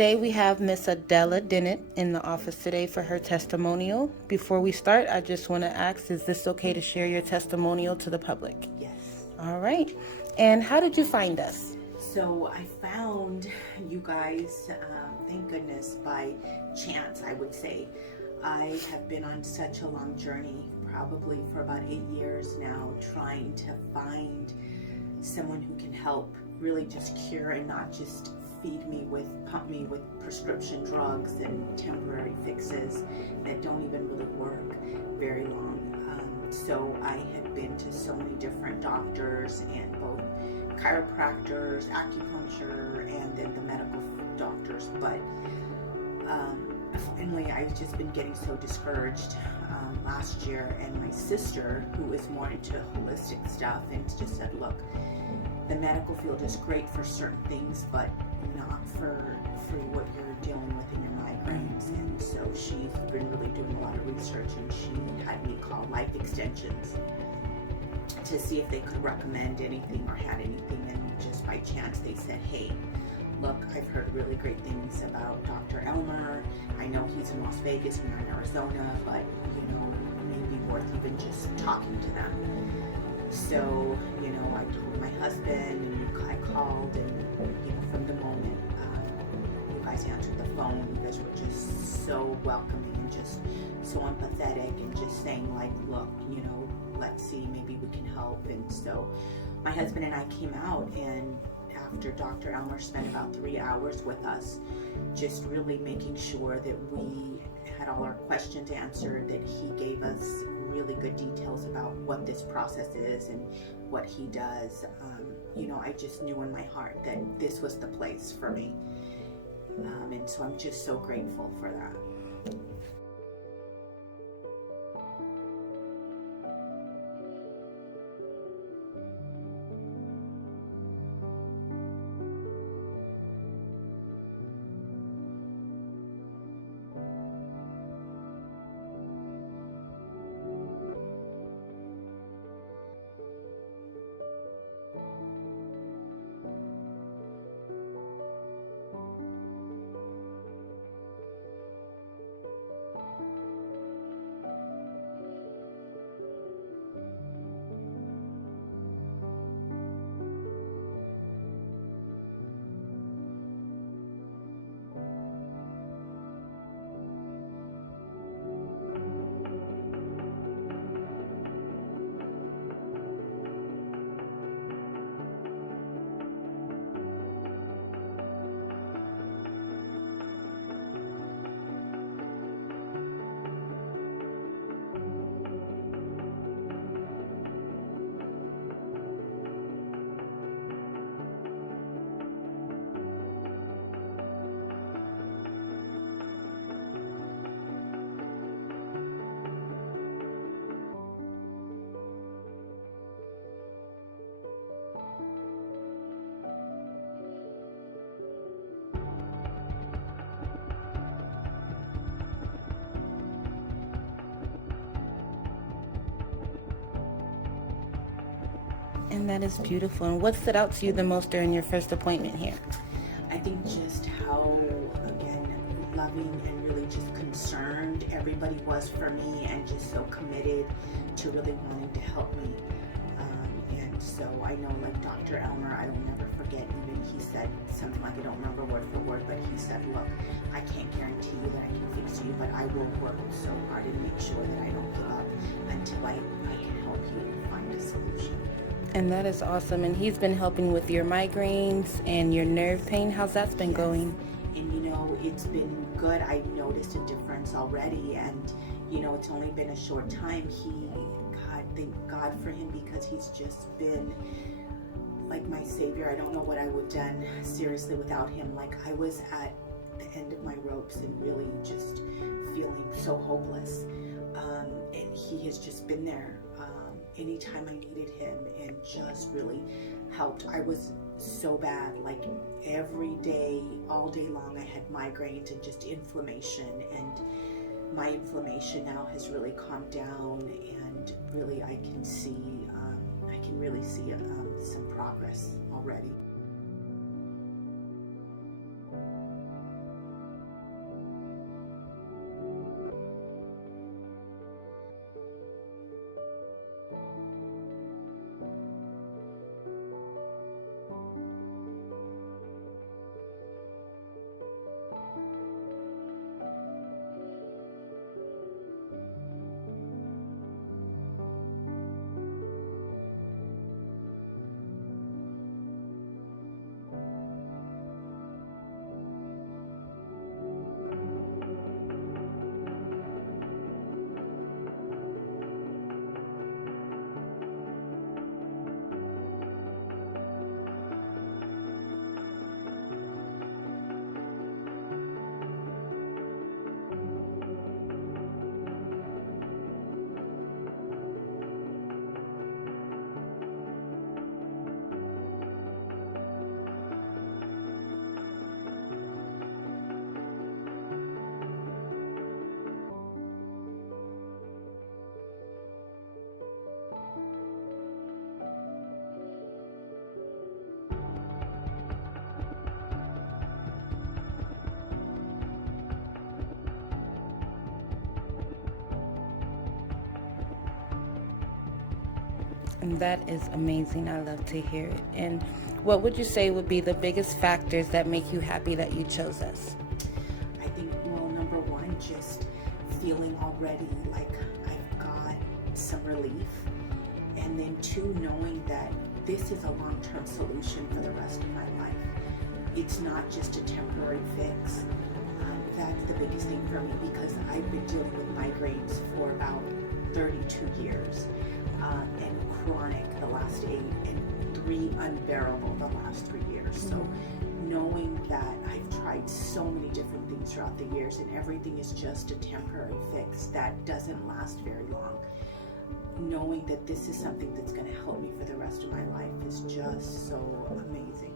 Today we have Miss Adela Dennett in the office today for her testimonial. Before we start, I just want to ask, is this okay to share your testimonial to the public? Yes. All right. And how did you find us? So I found you guys, thank goodness, by chance, I would say. I have been on such a long journey, probably for about 8 years now, trying to find someone who can help really just cure and not just pump me with prescription drugs and temporary fixes that don't even really work very long. So I had been to so many different doctors, and both chiropractors, acupuncture, and then the medical doctors. But finally, I've just been getting so discouraged last year, and my sister, who is more into holistic stuff, and just said, look, the medical field is great for certain things, but not for what you're dealing with in your migraines. And so she's been really doing a lot of research, and she had me call Life Extensions to see if they could recommend anything or had anything. And just by chance, they said, hey, look, I've heard really great things about Dr. Elmer. I know he's in Las Vegas and you're in Arizona, but maybe worth even just talking to them. So, I told my husband, and I called, and from the moment you guys answered the phone, you guys were just so welcoming and just so empathetic, and just saying, like, look, let's see, maybe we can help. And so my husband and I came out, and after Dr. Elmer spent about 3 hours with us, just really making sure that we had all our questions answered, that he gave us really good details about what this process is and what he does. I just knew in my heart that this was the place for me. And so I'm just so grateful for that. And that is beautiful. And what stood out to you the most during your first appointment here? I think just how, again, loving and really just concerned everybody was for me, and just so committed to really wanting to help me. And so I know, like Dr. Elmer, I will never forget, even he said something like, I don't remember word for word, but he said, look, I can't guarantee you that I can fix you, but I will work so hard and make sure that I don't give up until I can help you find a solution. And that is awesome. And he's been helping with your migraines and your nerve pain. How's that been going? And it's been good. I've noticed a difference already, and it's only been a short time. Thank God for him, because he's just been like my savior. I don't know what I would have done seriously without him. Like, I was at the end of my ropes and really just feeling so hopeless. And he has just been there anytime I needed him, and just really helped. I was so bad, like every day, all day long, I had migraines and just inflammation, and my inflammation now has really calmed down, and really I can really see some progress already. And that is amazing. I love to hear it. And what would you say would be the biggest factors that make you happy that you chose us? I think, well, number one, just feeling already like I've got some relief. And then two, knowing that this is a long-term solution for the rest of my life. It's not just a temporary fix. That's the biggest thing for me, because I've been dealing with migraines for about 32 years, and chronic the last 8, and 3 unbearable the last 3 years. So knowing that I've tried so many different things throughout the years, and everything is just a temporary fix that doesn't last very long. Knowing that this is something that's going to help me for the rest of my life is just so amazing.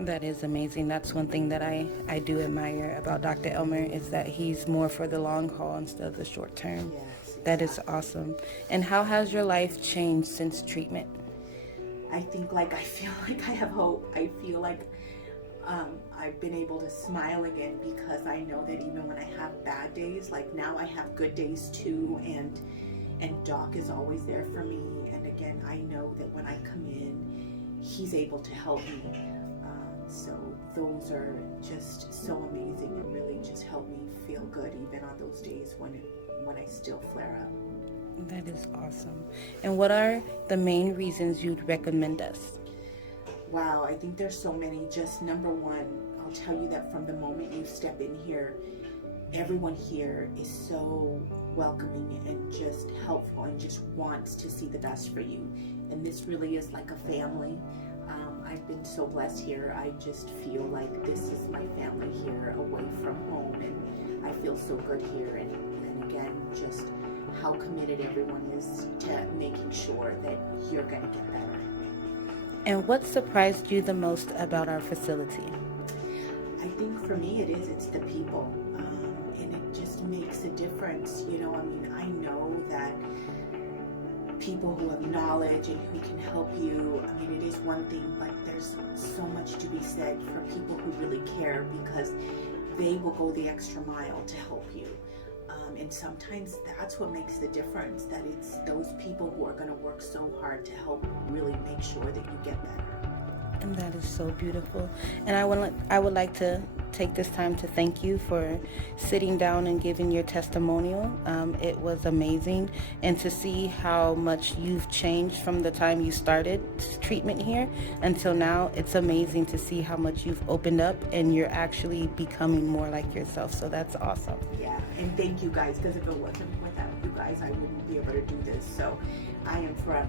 That is amazing. That's one thing that I do admire about Dr. Elmer, is that he's more for the long haul instead of the short term. Yes, exactly. That is awesome. And how has your life changed since treatment? I think I feel like I have hope. I feel like I've been able to smile again, because I know that even when I have bad days, like now I have good days too, and Doc is always there for me. And again, I know that when I come in, he's able to help me. So those are just so amazing, and really just help me feel good even on those days when I still flare up. That is awesome. And what are the main reasons you'd recommend us? Wow, I think there's so many. Just number one, I'll tell you that from the moment you step in here, everyone here is so welcoming and just helpful and just wants to see the best for you. And this really is like a family. I've been so blessed here. I just feel like this is my family here, away from home, and I feel so good here. And again, just how committed everyone is to making sure that you're going to get better. And what surprised you the most about our facility? I think for me it's the people, and it just makes a difference. I know that people who have knowledge and who can help you, it is one thing, but there's so much to be said for people who really care, because they will go the extra mile to help you. And sometimes that's what makes the difference, that it's those people who are going to work so hard to help really make sure that you get better. And that is so beautiful. And I would like to take this time to thank you for sitting down and giving your testimonial. It was amazing, and to see how much you've changed from the time you started treatment here until now. It's amazing to see how much you've opened up, and you're actually becoming more like yourself. So that's awesome. Yeah, and thank you guys, because if it wasn't without you guys, I wouldn't be able to do this. So I am forever